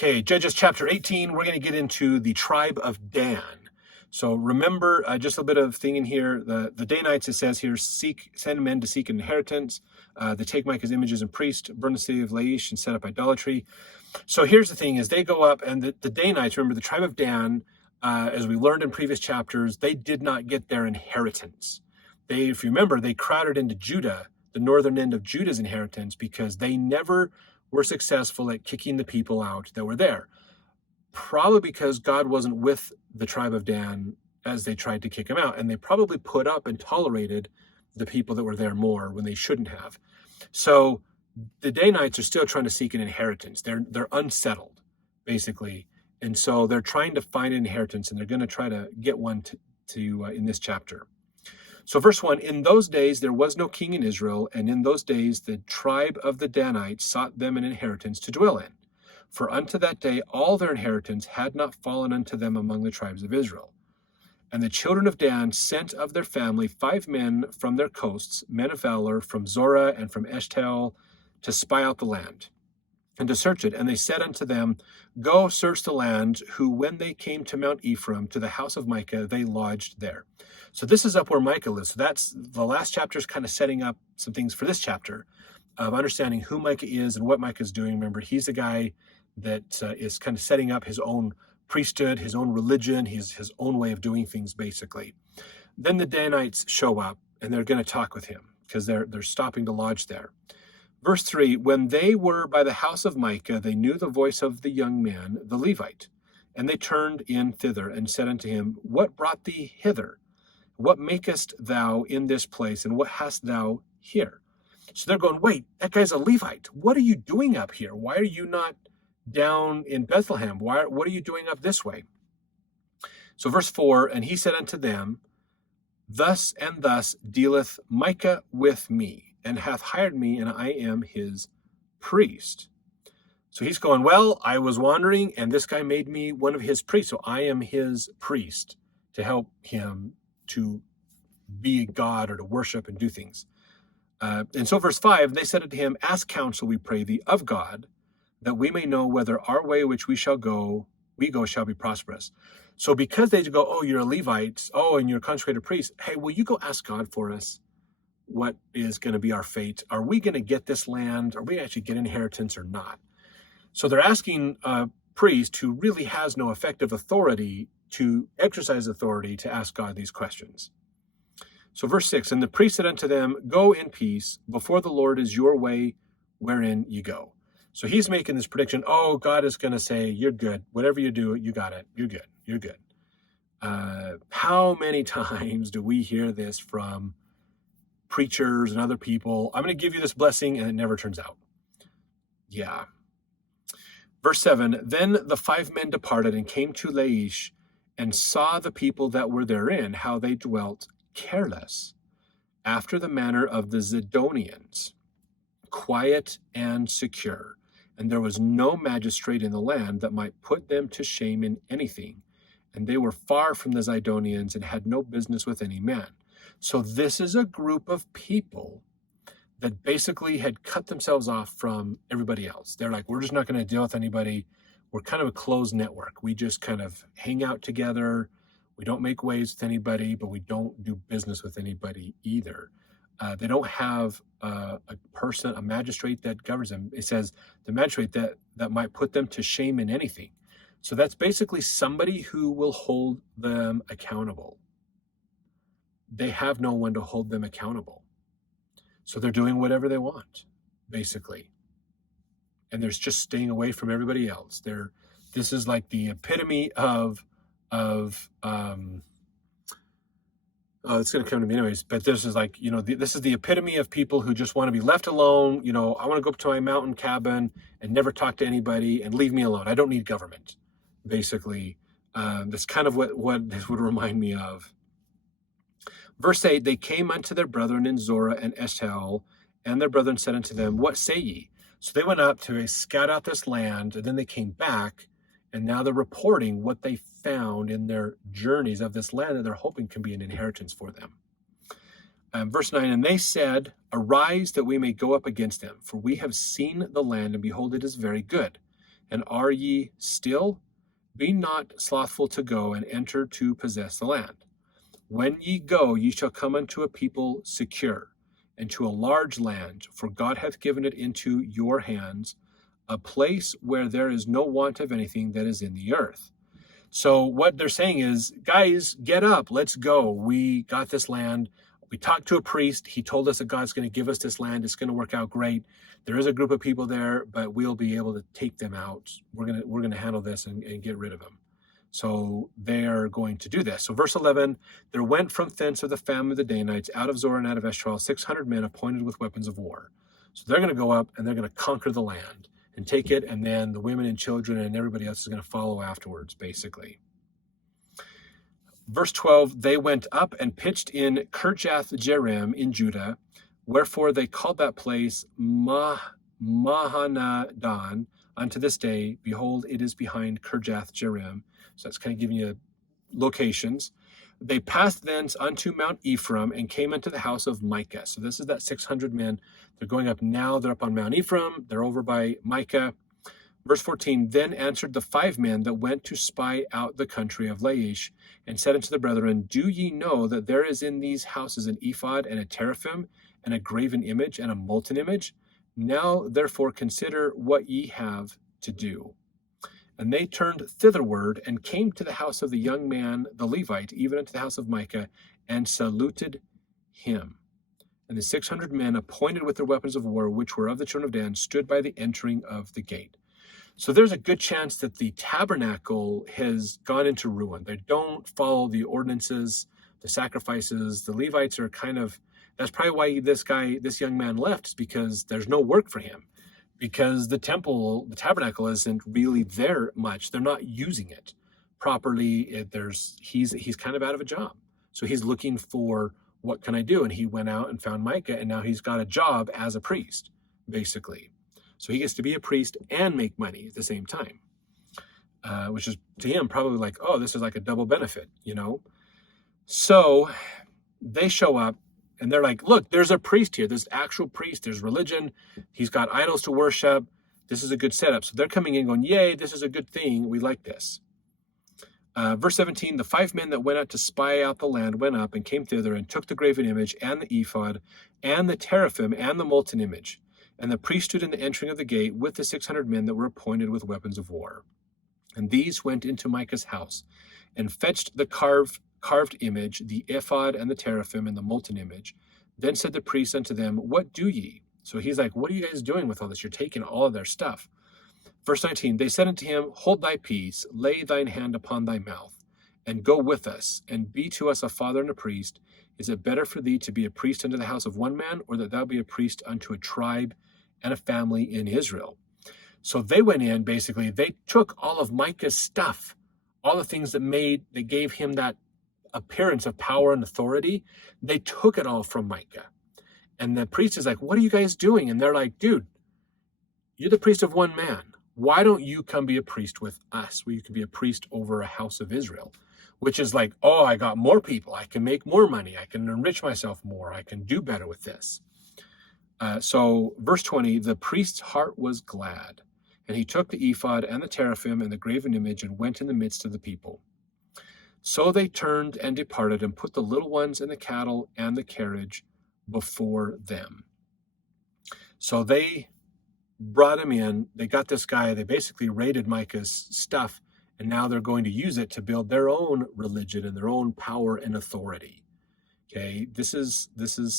Okay, Judges chapter 18, we're going to get into the tribe of Dan. So remember, just a bit of thing in here, the Danites, it says here, send men to seek an inheritance. They take Micah's images and priests, burn the city of Laish and set up idolatry. So here's the thing is they go up and the Danites, remember the tribe of Dan, as we learned in previous chapters, they did not get their inheritance. If you remember, they crowded into Judah, the northern end of Judah's inheritance, because they never were successful at kicking the people out that were there. Probably because God wasn't with the tribe of Dan as they tried to kick him out. And they probably put up and tolerated the people that were there more when they shouldn't have. So the Danites are still trying to seek an inheritance. They're unsettled, basically. And so they're trying to find an inheritance, and they're going to try to get one to in this chapter. So verse 1, in those days there was no king in Israel, and in those days the tribe of the Danites sought them an inheritance to dwell in. For unto that day all their inheritance had not fallen unto them among the tribes of Israel. And the children of Dan sent of their family 5 men from their coasts, men of valor, from Zorah and from Eshtaol, to spy out the land, and to search it. And they said unto them, go search the land, who when they came to Mount Ephraim, to the house of Micah, they lodged there. So this is up where Micah lives. So that's the last chapter is kind of setting up some things for this chapter of understanding who Micah is and what Micah is doing. Remember, he's the guy that is kind of setting up his own priesthood, his own religion, his own way of doing things, basically. Then the Danites show up, and they're going to talk with him because they're stopping to lodge there. Verse 3, when they were by the house of Micah, they knew the voice of the young man, the Levite. And they turned in thither and said unto him, what brought thee hither? What makest thou in this place, and what hast thou here? So they're going, wait, that guy's a Levite. What are you doing up here? Why are you not down in Bethlehem? What are you doing up this way? So verse 4, and he said unto them, thus and thus dealeth Micah with me, and hath hired me, and I am his priest. So he's going, well, I was wandering, and this guy made me one of his priests, so I am his priest to help him to be God or to worship and do things. And so verse 5, they said unto him, ask counsel, we pray thee, of God, that we may know whether our way which we go shall be prosperous. So because they go, oh, you're a Levite, oh, and you're a consecrated priest, hey, will you go ask God for us what is going to be our fate? Are we going to get this land? Are we going to actually get inheritance or not? So they're asking a priest who really has no effective authority to exercise authority to ask God these questions. So verse 6, and the priest said unto them, go in peace, before the Lord is your way wherein you go. So he's making this prediction, oh, God is going to say, you're good. Whatever you do, you got it. You're good. You're good. How many times do we hear this from preachers and other people? I'm going to give you this blessing, and it never turns out. Yeah. Verse 7, then the 5 men departed and came to Laish, and saw the people that were therein, how they dwelt careless, after the manner of the Zidonians, quiet and secure. And there was no magistrate in the land that might put them to shame in anything. And they were far from the Zidonians and had no business with any man. So this is a group of people that basically had cut themselves off from everybody else. They're like, we're just not going to deal with anybody. We're kind of a closed network. We just kind of hang out together. We don't make waves with anybody, but we don't do business with anybody either. They don't have a magistrate that governs them. It says the magistrate that might put them to shame in anything. So that's basically somebody who will hold them accountable. They have no one to hold them accountable. So they're doing whatever they want, basically. And they're just staying away from everybody else. This is like the epitome of it's going to come to me anyways, but this is like, this is the epitome of people who just want to be left alone. I want to go up to my mountain cabin and never talk to anybody and leave me alone. I don't need government, basically. That's kind of what this would remind me of. Verse 8, they came unto their brethren in Zorah and Eshtaol, and their brethren said unto them, what say ye? So they went up to scout out this land, and then they came back, and now they're reporting what they found in their journeys of this land that they're hoping can be an inheritance for them. Verse 9, and they said, arise that we may go up against them, for we have seen the land, and behold, it is very good. And are ye still? Be not slothful to go and enter to possess the land. When ye go, ye shall come unto a people secure, and to a large land, for God hath given it into your hands, a place where there is no want of anything that is in the earth. So what they're saying is, guys, get up, let's go. We got this land. We talked to a priest. He told us that God's going to give us this land. It's going to work out great. There is a group of people there, but we'll be able to take them out. We're going to handle this and get rid of them. So they're going to do this. So verse 11, there went from thence of the family of the Danites out of Zor and out of Eshtaol 600 men appointed with weapons of war. So they're going to go up and they're going to conquer the land and take it, and then the women and children and everybody else is going to follow afterwards, basically. Verse 12, they went up and pitched in Kirjath Jearim in Judah, wherefore they called that place Mahanadan unto this day. Behold, it is behind Kirjath Jearim. So that's kind of giving you locations. They passed thence unto Mount Ephraim and came into the house of Micah. So this is that 600 men. They're going up now. They're up on Mount Ephraim. They're over by Micah. Verse 14, then answered the 5 men that went to spy out the country of Laish, and said unto the brethren, do ye know that there is in these houses an ephod and a teraphim and a graven image and a molten image? Now therefore consider what ye have to do. And they turned thitherward and came to the house of the young man, the Levite, even unto the house of Micah, and saluted him. And the 600 men appointed with their weapons of war, which were of the children of Dan, stood by the entering of the gate. So there's a good chance that the tabernacle has gone into ruin. They don't follow the ordinances, the sacrifices. The Levites are that's probably why this young man left, is because there's no work for him. Because the tabernacle isn't really there much. They're not using it properly. He's kind of out of a job. So he's looking for, what can I do? And he went out and found Micah, and now he's got a job as a priest, basically. So he gets to be a priest and make money at the same time, which is to him probably like, oh, this is like a double benefit, So they show up. And they're like, look, there's a priest here. There's actual priest. There's religion. He's got idols to worship. This is a good setup. So they're coming in going, yay, this is a good thing. We like this. Verse 17, the 5 men that went out to spy out the land went up and came thither and took the graven image and the ephod and the teraphim and the molten image. And the priest stood in the entering of the gate with the 600 men that were appointed with weapons of war. And these went into Micah's house and fetched the carved image, the ephod and the teraphim and the molten image. Then said the priest unto them, what do ye? So he's like, what are you guys doing with all this? You're taking all of their stuff. Verse 19, they said unto him, hold thy peace, lay thine hand upon thy mouth, and go with us, and be to us a father and a priest. Is it better for thee to be a priest unto the house of one man, or that thou be a priest unto a tribe and a family in Israel? So they went in, basically, they took all of Micah's stuff, all the things that gave him that appearance of power and authority. They took it all from Micah. And the priest is like, what are you guys doing? And they're like, dude, you're the priest of one man. Why don't you come be a priest with us, where you can be a priest over a house of Israel? Which is like, oh, I got more people. I can make more money. I can enrich myself more. I can do better with this. So verse 20, the priest's heart was glad, and he took the ephod and the teraphim and the graven image and went in the midst of the people. So they turned and departed and put the little ones and the cattle and the carriage before them. So they brought him in. They got this guy. They basically raided Micah's stuff, and now they're going to use it to build their own religion and their own power and authority. Okay, this is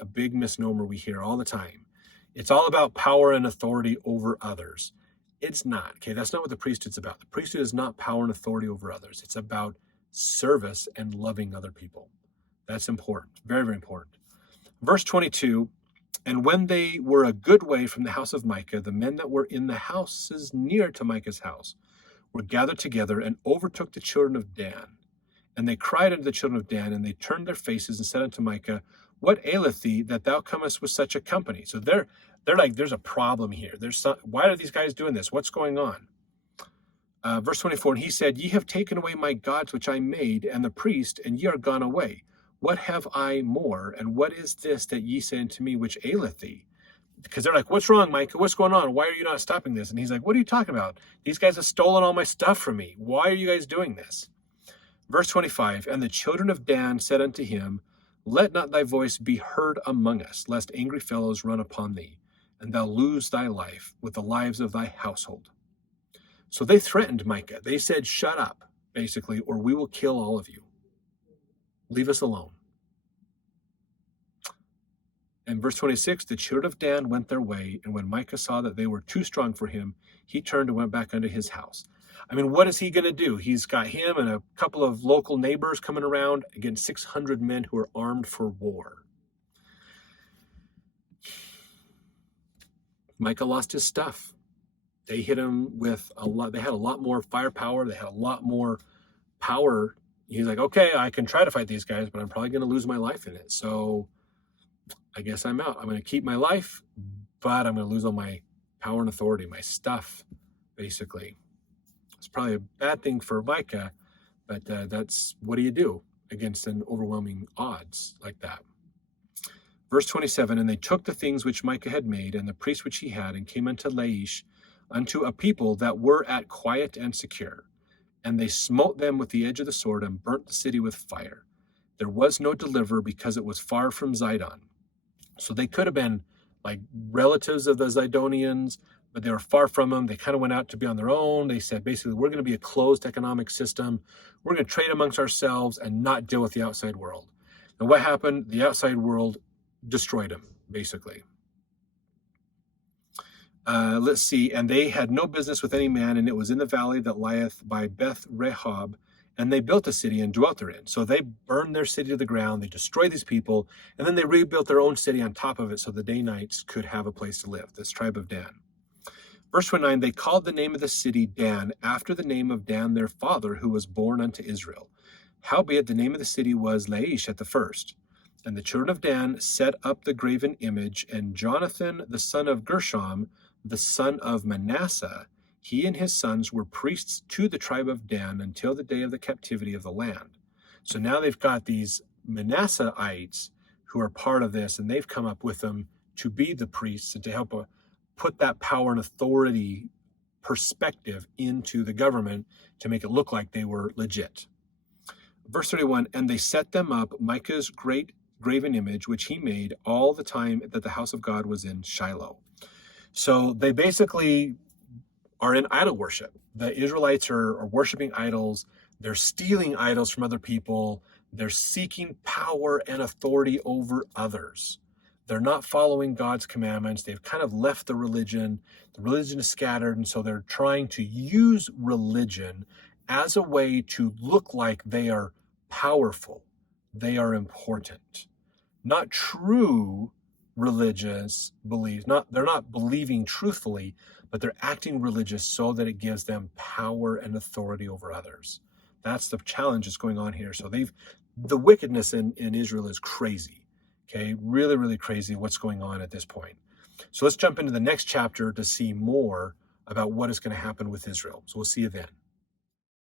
a big misnomer we hear all the time. It's all about power and authority over others. It's not. Okay, that's not what the priesthood's about. The priesthood is not power and authority over others. It's about service and loving other people. That's important. Very, very important. Verse 22, and when they were a good way from the house of Micah, the men that were in the houses near to Micah's house were gathered together and overtook the children of Dan. And they cried unto the children of Dan, and they turned their faces and said unto Micah, what aileth thee that thou comest with such a company? So they're like, there's a problem here. Why are these guys doing this? What's going on? Verse 24, and he said, ye have taken away my gods which I made, and the priest, and ye are gone away. What have I more? And what is this that ye say unto me which aileth thee? because they're like, what's wrong, Micah? What's going on? Why are you not stopping this? And he's like, what are you talking about? These guys have stolen all my stuff from me. Why are you guys doing this? Verse 25, and the children of Dan said unto him, let not thy voice be heard among us, lest angry fellows run upon thee, and thou lose thy life with the lives of thy household. So they threatened Micah. They said, shut up, basically, or we will kill all of you. Leave us alone. And verse 26, the children of Dan went their way, and when Micah saw that they were too strong for him, he turned and went back unto his house. I mean, what is he going to do? He's got him and a couple of local neighbors coming around against 600 men who are armed for war. Micah lost his stuff. They hit him with a lot. They had a lot more firepower. They had a lot more power. He's like, okay, I can try to fight these guys, but I'm probably going to lose my life in it. So I guess I'm out. I'm going to keep my life, but I'm going to lose all my power and authority, my stuff, basically. It's probably a bad thing for Micah, but that's, what do you do against an overwhelming odds like that? Verse 27, and they took the things which Micah had made, and the priest which he had, and came unto Laish, unto a people that were at quiet and secure. And they smote them with the edge of the sword, and burnt the city with fire. There was no deliverer, because it was far from Zidon. So they could have been like relatives of the Zidonians, but they were far from them. They kind of went out to be on their own. They said, basically, we're going to be a closed economic system. We're going to trade amongst ourselves and not deal with the outside world. And what happened? The outside world destroyed them, basically. Let's see. And they had no business with any man, and it was in the valley that lieth by Beth Rehob, and they built a city and dwelt therein. So they burned their city to the ground. They destroyed these people, and then they rebuilt their own city on top of it so the Danites could have a place to live, this tribe of Dan. Verse 29, they called the name of the city Dan, after the name of Dan their father, who was born unto Israel. Howbeit the name of the city was Laish at the first. And the children of Dan set up the graven image, and Jonathan the son of Gershom, the son of Manasseh, he and his sons were priests to the tribe of Dan until the day of the captivity of the land. So now they've got these Manasseites who are part of this, and they've come up with them to be the priests and to help put that power and authority perspective into the government to make it look like they were legit. Verse 31, and they set them up Micah's great graven image, which he made all the time that the house of God was in Shiloh. So they basically are in idol worship. The Israelites are worshiping idols. They're stealing idols from other people. They're seeking power and authority over others. They're not following God's commandments. They've kind of left the religion. The religion is scattered, and so they're trying to use religion as a way to look like they are powerful. They are important. Not true religious beliefs. They're not believing truthfully, but they're acting religious so that it gives them power and authority over others. That's the challenge that's going on here. So the wickedness in Israel is crazy. Okay, really, really crazy what's going on at this point. So let's jump into the next chapter to see more about what is going to happen with Israel. So we'll see you then.